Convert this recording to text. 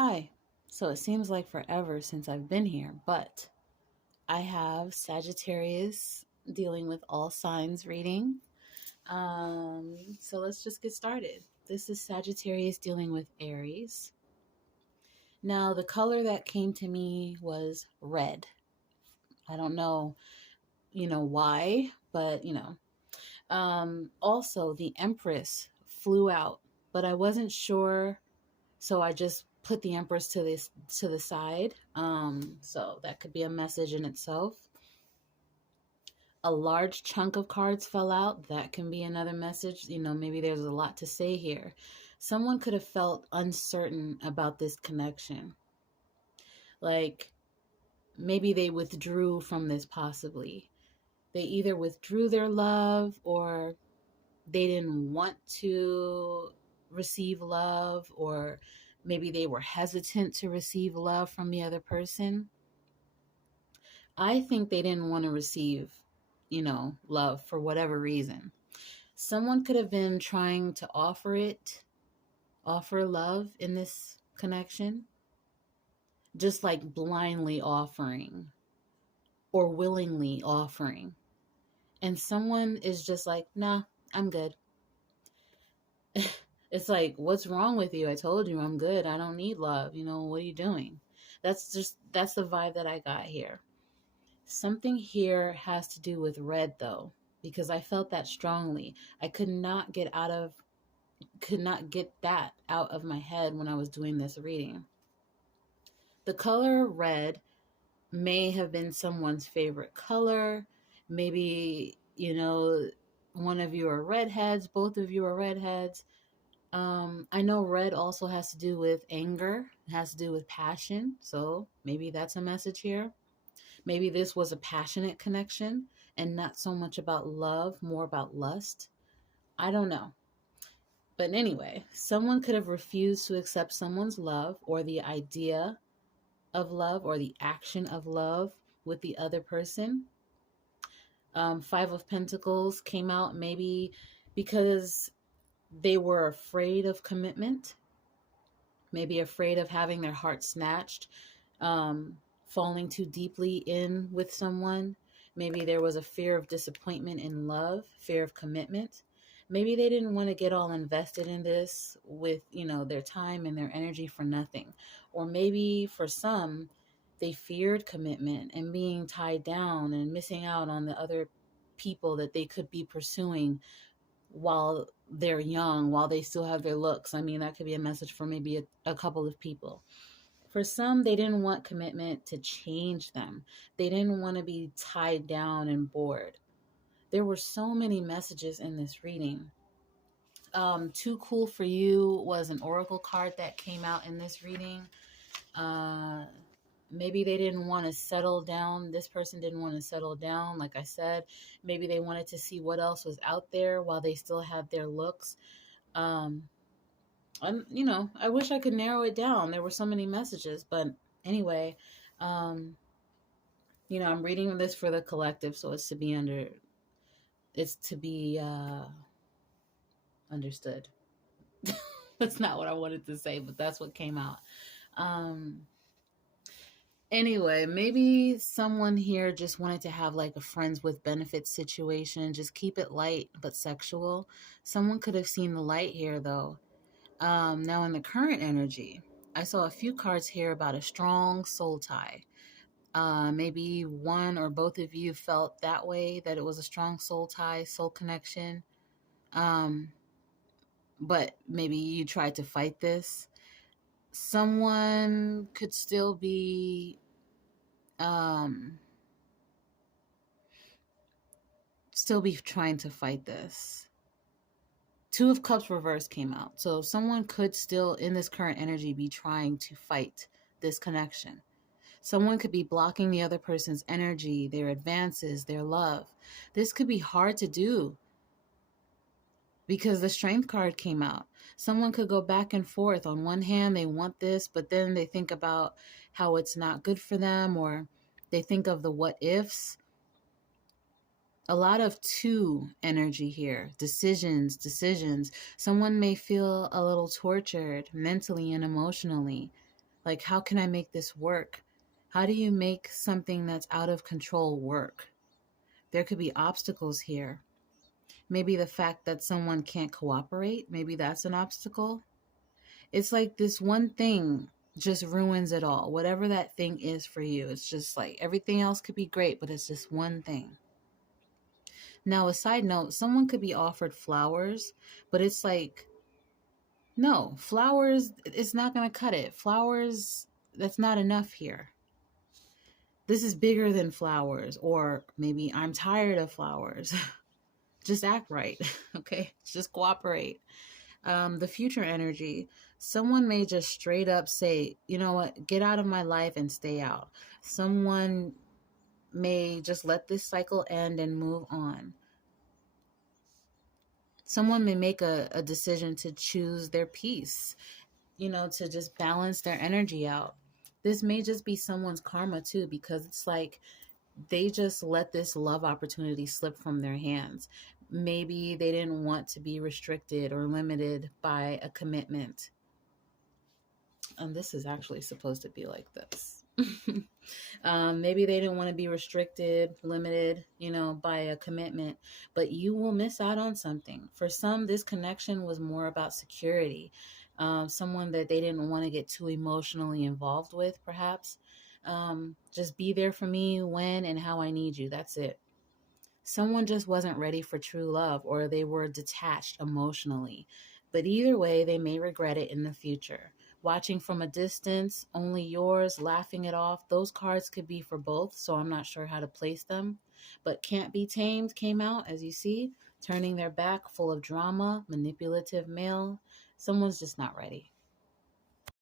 Hi. So it seems like forever since I've been here, but I have Sagittarius dealing with all signs reading. So let's just get started. This is Sagittarius dealing with Aries. Now, the color that came to me was red. I don't know, why, but also the Empress flew out, but I wasn't sure, so I just put the Empress to the side. So that could be a message in itself. A large chunk of cards fell out. That can be another message. Maybe there's a lot to say here. Someone could have felt uncertain about this connection. Like maybe they withdrew from this, possibly. They either withdrew their love, or they didn't want to receive love, or maybe they were hesitant to receive love from the other person. I think they didn't want to receive, love for whatever reason. Someone could have been trying to offer love in this connection, just like blindly offering or willingly offering. And someone is just like, nah, I'm good. It's like, what's wrong with you? I told you I'm good. I don't need love. What are you doing? That's the vibe that I got here. Something here has to do with red, though, because I felt that strongly. I could not get that out of my head when I was doing this reading. The color red may have been someone's favorite color. Maybe, one of you are redheads, both of you are redheads. I know red also has to do with anger, it has to do with passion. So maybe that's a message here. Maybe this was a passionate connection and not so much about love, more about lust. I don't know. But anyway, someone could have refused to accept someone's love, or the idea of love, or the action of love with the other person. Five of Pentacles came out, maybe because they were afraid of commitment, maybe afraid of having their heart snatched, falling too deeply in with someone. Maybe there was a fear of disappointment in love, fear of commitment. Maybe they didn't want to get all invested in this with, their time and their energy for nothing. Or maybe for some, they feared commitment and being tied down and missing out on the other people that they could be pursuing while they're young, while they still have their looks. I mean, that could be a message for maybe a couple of people. For some, they didn't want commitment to change them. They didn't want to be tied down and bored. There were so many messages in this reading. Too Cool for You was an oracle card that came out in this reading. Maybe they didn't want to settle down. This person didn't want to settle down. Like I said, maybe they wanted to see what else was out there while they still had their looks. I wish I could narrow it down. There were so many messages, but anyway, I'm reading this for the collective, so it's to be understood. That's not what I wanted to say, but that's what came out. Anyway, maybe someone here just wanted to have like a friends with benefits situation, just keep it light but sexual. Someone could have seen the light here, though. Now, in the current energy, I saw a few cards here about a strong soul tie. Maybe one or both of you felt that way, that it was a strong soul tie, soul connection. But maybe you tried to fight this. Someone could still be trying to fight this. Two of Cups reversed came out. So someone could still, in this current energy, be trying to fight this connection. Someone could be blocking the other person's energy, their advances, their love. This could be hard to do because the Strength card came out. Someone could go back and forth. On one hand, they want this, but then they think about how it's not good for them, or they think of the what ifs. A lot of two energy here. Decisions. Someone may feel a little tortured mentally and emotionally. Like, how can I make this work? How do you make something that's out of control work? There could be obstacles here. Maybe the fact that someone can't cooperate, maybe that's an obstacle. It's like this one thing just ruins it all. Whatever that thing is for you, it's just like everything else could be great, but it's just one thing. Now, a side note, someone could be offered flowers, but it's like, no, flowers, it's not going to cut it. Flowers, that's not enough here. This is bigger than flowers, or maybe I'm tired of flowers. Just act right, okay? Just cooperate. The future energy, someone may just straight up say, you know what, get out of my life and stay out. Someone may just let this cycle end and move on. Someone may make a decision to choose their peace, to just balance their energy out. This may just be someone's karma too, because it's like they just let this love opportunity slip from their hands. Maybe they didn't want to be restricted or limited by a commitment. And this is actually supposed to be like this. Maybe they didn't want to be restricted, limited, by a commitment, but you will miss out on something. For some, this connection was more about security. Someone that they didn't want to get too emotionally involved with, perhaps. Just be there for me when and how I need you. That's it. Someone just wasn't ready for true love, or they were detached emotionally. But either way, they may regret it in the future. Watching from a distance, only yours, laughing it off, those cards could be for both, so I'm not sure how to place them. But Can't Be Tamed came out, as you see, turning their back, full of drama, manipulative male. Someone's just not ready.